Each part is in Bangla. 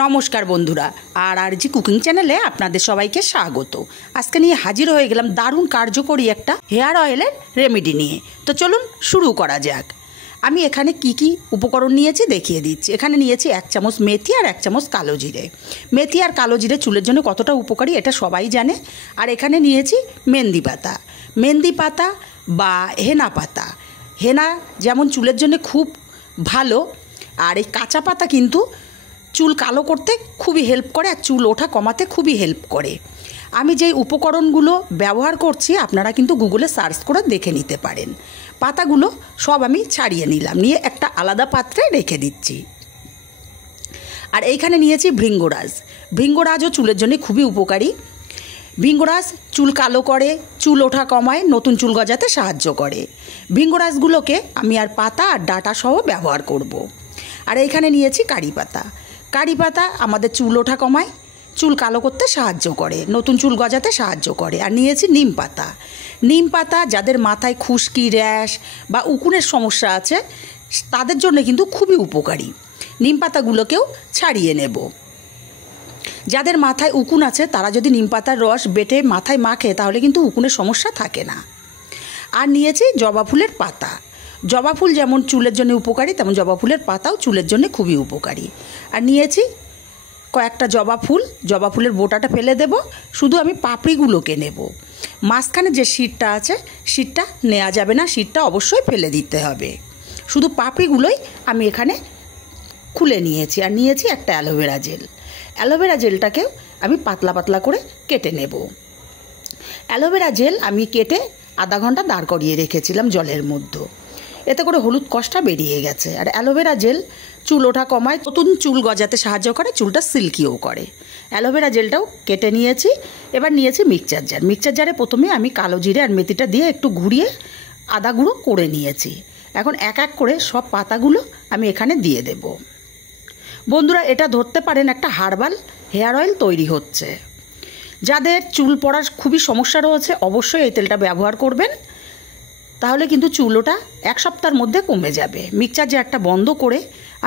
নমস্কার বন্ধুরা, আর জি কুকিং চ্যানেলে আপনাদের সবাইকে স্বাগত। আজকে নিয়ে হাজির হয়ে গেলাম দারুণ কার্যকরী একটা হেয়ার অয়েলের রেমেডি নিয়ে। তো চলুন শুরু করা যাক। আমি এখানে কি উপকরণ নিয়েছি দেখিয়ে দিচ্ছি। এখানে নিয়েছি 1 চামচ মেথি আর 1 চামচ কালো জিরে। মেথি আর কালো জিরে চুলের জন্য কতটা উপকারী এটা সবাই জানে। আর এখানে নিয়েছি মেহেন্দি পাতা বা হেনা পাতা। হেনা যেমন চুলের জন্য খুব ভালো, আর এই কাঁচা পাতা কিন্তু চুল কালো করতে খুবই হেল্প করে আর চুল ওঠা কমাতে খুবই হেল্প করে। আমি যেই উপকরণগুলো ব্যবহার করছি আপনারা কিন্তু গুগলে সার্চ করে দেখে নিতে পারেন। পাতাগুলো সব আমি ছাড়িয়ে নিলাম, নিয়ে একটা আলাদা পাত্রে রেখে দিচ্ছি। আর এইখানে নিয়েছি ভৃঙ্গরাজও চুলের জন্য খুবই উপকারী। ভৃঙ্গরাজ চুল কালো করে, চুল ওঠা কমায়, নতুন চুল গজাতে সাহায্য করে। ভৃঙ্গরাজগুলোকে আমি আর পাতা আর ডাঁটা সহ ব্যবহার করব। আর এইখানে নিয়েছি কারি পাতা আমাদের চুল ওঠা কমায়, চুল কালো করতে সাহায্য করে, নতুন চুল গজাতে সাহায্য করে। আর নিয়েছি নিম পাতা যাদের মাথায় খুশকি, র্যাশ বা উকুনের সমস্যা আছে তাদের জন্য কিন্তু খুবই উপকারী। নিম পাতাগুলোকেও ছাড়িয়ে নেব। যাদের মাথায় উকুন আছে তারা যদি নিম পাতার রস বেটে মাথায় মাখে তাহলে কিন্তু উকুনের সমস্যা থাকে না। আর নিয়েছি জবা ফুলের পাতা। জবা ফুল যেমন চুলের জন্য উপকারী তেমন জবা ফুলের পাতাও চুলের জন্য খুবই উপকারী। আর নিয়েছি কয়েকটা জবা ফুলের বোটাটা ফেলে দেব, শুধু আমি পাপড়িগুলোকে নেব। মাঝখানে যে শিরটা আছে শিরটা নেওয়া যাবে না, শিরটা অবশ্যই ফেলে দিতে হবে। শুধু পাপড়িগুলোই আমি এখানে খুলে নিয়েছি। আর নিয়েছি একটা অ্যালোভেরা জেলটাকেও আমি পাতলা পাতলা করে কেটে নেব। অ্যালোভেরা জেল আমি কেটে আধা ঘন্টা দাঁড় করিয়ে রেখেছিলাম জলের মধ্যে, এতে করে হলুদ কষটা বেরিয়ে গেছে। আর অ্যালোভেরা জেল চুল ওঠা কমায়, নতুন চুল গজাতে সাহায্য করে, চুলটা সিল্কিও করে। অ্যালোভেরা জেলটাও কেটে নিয়েছি। এবার নিয়েছি মিক্সচার জারে প্রথমে আমি কালো জিরে আর মেথিটা দিয়ে একটু ঘুরিয়ে আদা গুঁড়ো করে নিয়েছি। এখন এক এক করে সব পাতাগুলো আমি এখানে দিয়ে দেব। বন্ধুরা, এটা ধরতে পারেন একটা হার্বাল হেয়ার অয়েল তৈরি হচ্ছে। যাদের চুল পড়ার খুবই সমস্যা রয়েছে অবশ্যই এই তেলটা ব্যবহার করবেন, তাহলে কিন্তু চুল ওঠা 1 সপ্তাহের মধ্যে কমে যাবে। মিক্সচার জারটা বন্ধ করে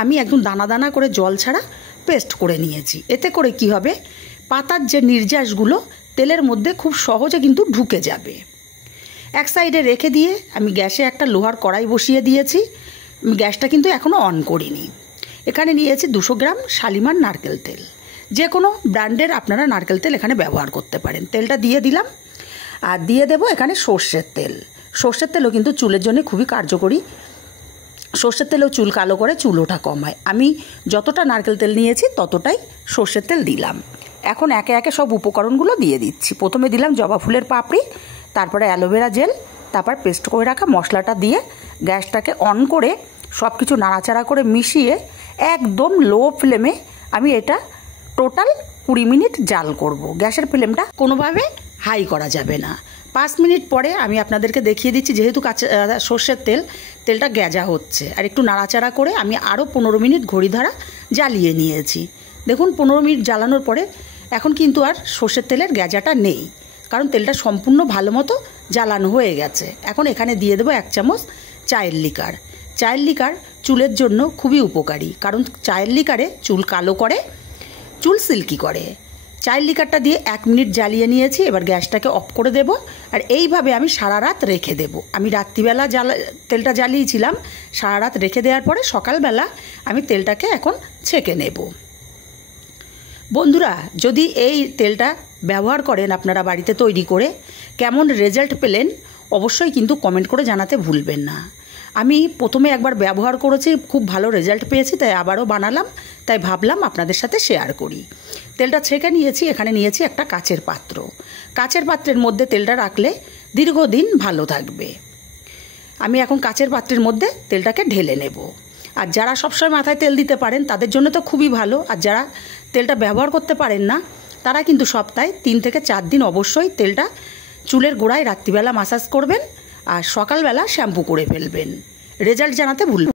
আমি একদম দানা দানা করে জল ছাড়া পেস্ট করে নিয়েছি। এতে করে কি হবে, পাতার যে নির্যাসগুলো তেলের মধ্যে খুব সহজে কিন্তু ঢুকে যাবে। এক সাইডে রেখে দিয়ে আমি গ্যাসে একটা লোহার কড়াই বসিয়ে দিয়েছি। গ্যাসটা কিন্তু এখনও অন করিনি। এখানে নিয়েছি 200 গ্রাম শালিমার নারকেল তেল। যে কোনো ব্র্যান্ডের আপনারা নারকেল তেল এখানে ব্যবহার করতে পারেন। তেলটা দিয়ে দিলাম। আর দিয়ে দেব এখানে সর্ষের তেলও কিন্তু চুলের জন্য খুবই কার্যকরী। সর্ষের তেলেও চুল কালো করে, চুল ওঠা কমায়। আমি যতটা নারকেল তেল নিয়েছি ততটাই সর্ষের তেল দিলাম। এখন একে একে সব উপকরণগুলো দিয়ে দিচ্ছি। প্রথমে দিলাম জবা ফুলের পাপড়ি, তারপরে অ্যালোভেরা জেল, তারপর পেস্ট করে রাখা মশলাটা দিয়ে গ্যাসটাকে অন করে সব কিছু নাড়াচাড়া করে মিশিয়ে একদম লো ফ্লেমে আমি এটা টোটাল 20 মিনিট জাল করব। গ্যাসের ফ্লেমটা কোনোভাবে হাই করা যাবে না। 5 মিনিট পরে আমি আপনাদেরকে দেখিয়ে দিচ্ছি, যেহেতু কাঁচা সর্ষের তেলটা গেজা হচ্ছে। আর একটু নাড়াচাড়া করে আমি আরও 15 মিনিট ঘড়ি ধরা জ্বালিয়ে নিয়েছি। দেখুন 15 মিনিট জ্বালানোর পরে এখন কিন্তু আর সর্ষের তেলের গেজাটা নেই, কারণ তেলটা সম্পূর্ণ ভালো মতো জ্বালানো হয়ে গেছে। এখন এখানে দিয়ে দেবো 1 চামচ চায়ের লিকার চুলের জন্য খুবই উপকারী, কারণ চায়ের লিকারে চুল কালো করে, চুল সিল্কি করে। চায়ের লিকারটা দিয়ে 1 মিনিট জ্বালিয়ে নিয়েছি। এবার গ্যাসটাকে অফ করে দেব। আর এইভাবে আমি সারা রাত রেখে দেব। আমি রাত্রিবেলা তেলটা জ্বালিয়েছিলাম, সারা রাত রেখে দেওয়ার পরে সকালবেলা আমি তেলটাকে এখন ছেঁকে নেব। বন্ধুরা, যদি এই তেলটা ব্যবহার করেন আপনারা বাড়িতে তৈরি করে, কেমন রেজাল্ট পেলেন অবশ্যই কিন্তু কমেন্ট করে জানাতে ভুলবেন না। আমি প্রথমে একবার ব্যবহার করেছি, খুব ভালো রেজাল্ট পেয়েছি, তাই আবারও বানালাম, তাই ভাবলাম আপনাদের সাথে শেয়ার করি। তেলটা ছেঁকে নিয়েছি। এখানে নিয়েছি একটা কাচের পাত্রের মধ্যে তেলটা রাখলে দীর্ঘদিন ভালো থাকবে। আমি এখন কাচের পাত্রের মধ্যে তেলটাকে ঢেলে নেব। আর যারা সবসময় মাথায় তেল দিতে পারেন তাদের জন্য তো খুবই ভালো। আর যারা তেলটা ব্যবহার করতে পারেন না তারা কিন্তু সপ্তাহে 3 থেকে 4 দিন অবশ্যই তেলটা চুলের গোড়ায় রাত্রিবেলা মাসাজ করবেন আর সকালবেলা শ্যাম্পু করে ফেলবেন। রেজাল্ট জানাতে ভুলবেন না।